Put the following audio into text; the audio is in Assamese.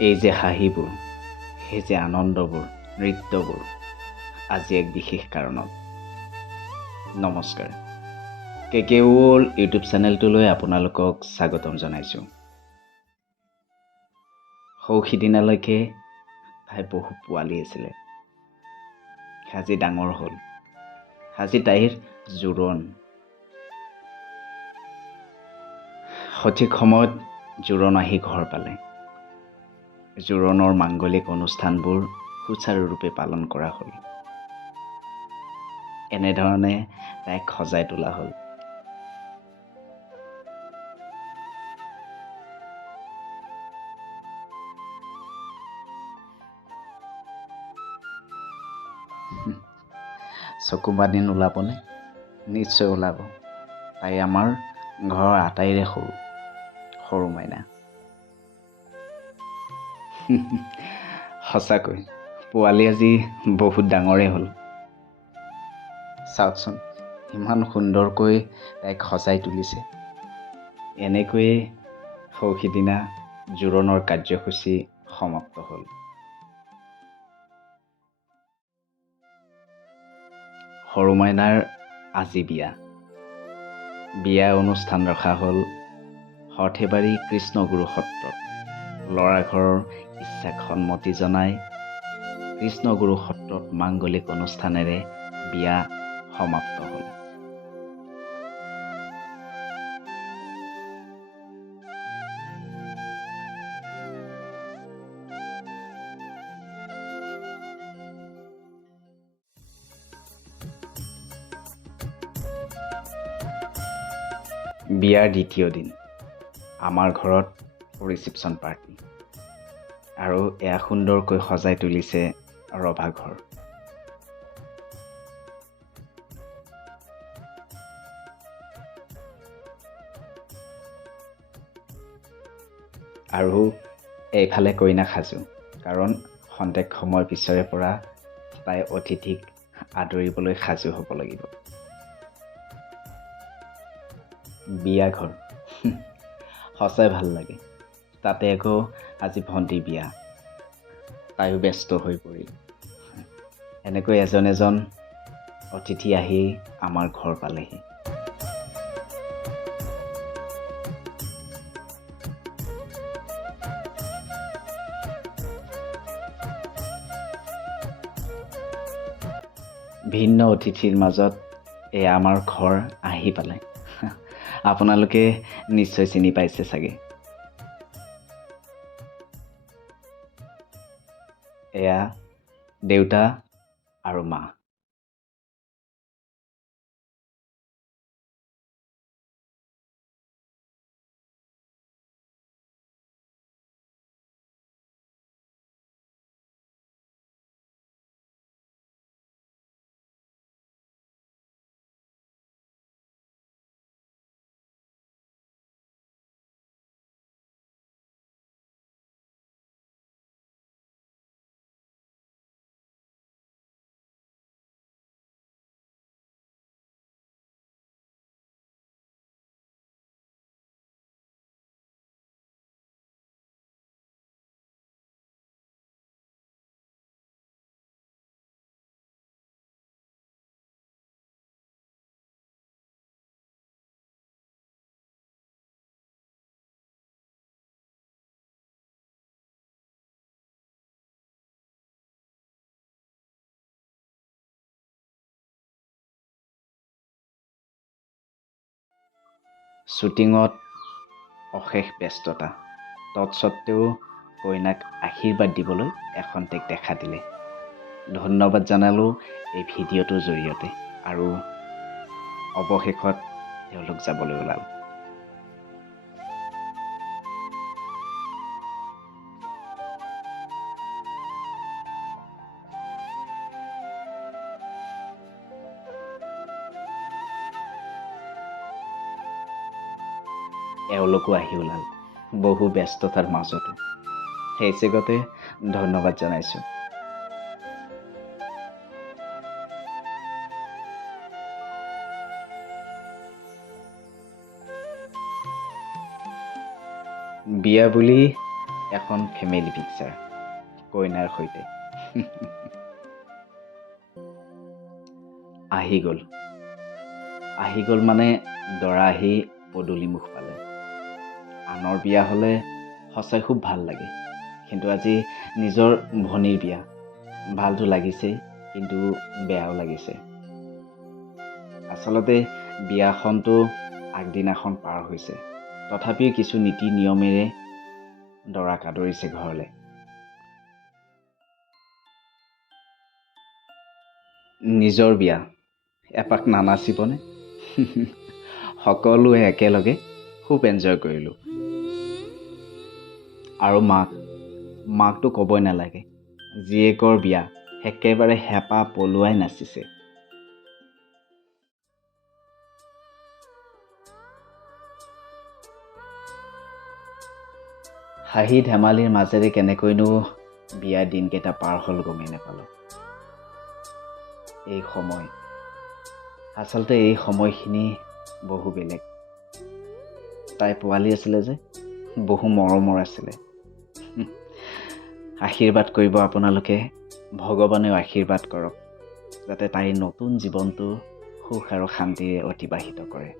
এই যে হাঁহিবোৰ সেই যে আনন্দবোৰ নৃত্যবোৰ আজি এক বিশেষ কাৰণত। নমস্কাৰ। কে কে ৱৰ্ল্ড ইউটিউব চেনেলটোলৈ আপোনালোকক স্বাগতম জনাইছোঁ। সৌ সিদিনালৈকে তাই বহু পোৱালি আছিলে। আজি ডাঙৰ হ'ল। আজি তাইৰ জোৰণ। সঠিক সময়ত জোৰণ আহি ঘৰ পালে। জোৰণৰ মাংগলিক অনুষ্ঠানবোৰ সুচাৰুৰূপে পালন কৰা হ'ল। এনেধৰণে তাইক সজাই তোলা হ'ল। চকু বান্ধি নোলাবনে? নিশ্চয় ওলাব। তাই আমাৰ ঘৰৰ আটাইৰে সৰু সৰু মাইনা। সঁচাকৈ পোৱালি আজি বহুত ডাঙৰেই হ'ল। চাওকচোন ইমান সুন্দৰকৈ তাইক সজাই তুলিছে। এনেকৈয়ে সৌ সিদিনা জোৰোণৰ কাৰ্যসূচী সমাপ্ত হ'ল। সৰু মাইনাৰ আজি বিয়া। বিয়া অনুষ্ঠান ৰখা হ'ল সৰ্থেবাৰী কৃষ্ণগুৰু সত্ৰত। ল'ৰা ঘৰৰ ইচ্ছাক সন্মতি জনাই কৃষ্ণগুৰু সত্ৰত মাংগলিক অনুষ্ঠানেৰে বিয়া সমাপ্ত হ'ল। বিয়াৰ দ্বিতীয় দিন। আমাৰ ঘৰত ৰিচিপশ্যন পাৰ্টি আৰু এয়া সুন্দৰকৈ সজাই তুলিছে ৰভা ঘৰ। আৰু এইফালে কইনা সাজু কাৰণ খন্তেক সময় পিছৰে পৰা তাই অতিথিক আদৰিবলৈ সাজু হ'ব লাগিব। বিয়া ঘৰ। সঁচাই ভাল লাগে। তাতে আকৌ আজি ভণ্টিৰ বিয়া। তাইও ব্যস্ত হৈ পৰিল এনেকৈ এজন এজন অতিথি আহি আমাৰ ঘৰ পালেহি। ভিন্ন অতিথিৰ মাজত এয়া আমাৰ ঘৰ আহি পালে। আপোনালোকে নিশ্চয় চিনি পাইছে চাগে। এয়া দেউতা আৰু মা। শ্বুটিঙত অশেষ ব্যস্ততা। তৎসত্ত্বেও কইনাক আশীৰ্বাদ দিবলৈ এখন্তেক দেখা দিলে। ধন্যবাদ জনালোঁ এই ভিডিঅ'টোৰ জৰিয়তে আৰু অৱশেষত তেওঁলোক যাবলৈ ওলাল। এওঁলোকো আহি ওলাল, বহু ব্যস্ততাৰ মাজতো। সেই চেগতে ধন্যবাদ জনাইছোঁ। বিয়া বুলি এখন ফেমিলি পিকচাৰ কইনাৰ সৈতে। আহি গ'ল। আহি গ'ল মানে দৰা আহি পদূলি মুখ পালে আনৰ বিয়া হ'লে সঁচাই খুব ভাল লাগে। কিন্তু আজি নিজৰ ভনীৰ বিয়া। ভালতো লাগিছেই কিন্তু বেয়াও লাগিছে। আচলতে বিয়াখনতো আগদিনাখন পাৰ হৈছে। তথাপিও কিছু নীতি নিয়মেৰে দৰাক আদৰিছে ঘৰলৈ। নিজৰ বিয়া। এপাক নানাচিবনে? সকলোৱে একেলগে খুব এনজয় কৰিলোঁ। আৰু মাক মাকতো ক'বই নালাগে। জীয়েকৰ বিয়া একেবাৰে হেঁপাহ পলুৱাই নাচিছে। হাঁহি ধেমালিৰ মাজেৰে কেনেকৈনো বিয়াৰ দিনকেইটা পাৰ হ'ল গমেই নাপালোঁ। এই সময় আচলতে এই সময়খিনি বহু বেলেগ। তাই পোৱালি আছিলে যে বহু মৰমৰ আছিলে। আশীৰ্বাদ কৰিব আপোনালোকে ভগৱানেও আশীৰ্বাদ কৰক যাতে তাইৰ নতুন জীৱনটো সুখ আৰু শান্তিৰে অতিবাহিত কৰে।